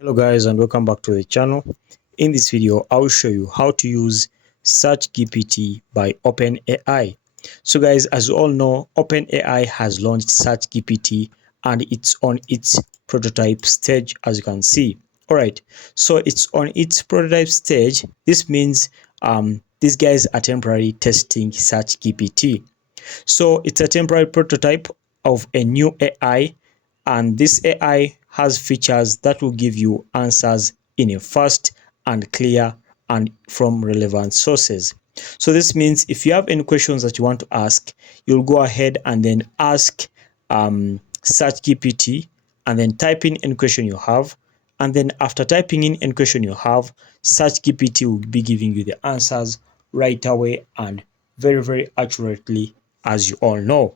Hello guys, and welcome back to the channel. In this video I will show you how to use Searchgpt by Openai. So guys, as you all know, Openai has launched Searchgpt and it's on its prototype stage, as you can see. All right, so it's on its prototype stage. This means these guys are temporarily testing Searchgpt. So it's a temporary prototype of a new AI, and this AI has features that will give you answers in a fast and clear and from relevant sources. So this means if you have any questions that you want to ask, you'll go ahead and then ask Searchgpt and then type in any question you have. And then after typing in any question you have, Searchgpt will be giving you the answers right away and very accurately, as you all know.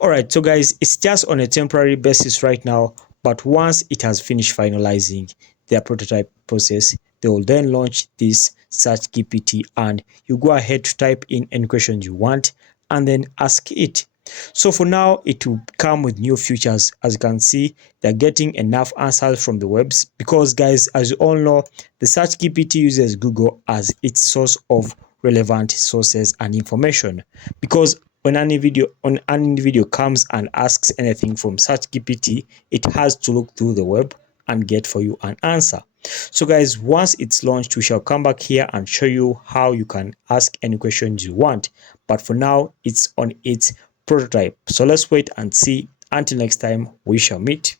All right, so guys, it's just on a temporary basis right now, but once it has finished finalizing their prototype process, they will then launch this Searchgpt, and you go ahead to type in any questions you want and then ask it. So for now, it will come with new features. As you can see, they're getting enough answers from the webs because, guys, as you all know, the Searchgpt uses Google as its source of relevant sources and information, because when an individual comes and asks anything from Searchgpt, it has to look through the web and get for you an answer. So guys, once it's launched, we shall come back here and show you how you can ask any questions you want. But for now, it's on its prototype. So let's wait and see. Until next time, we shall meet.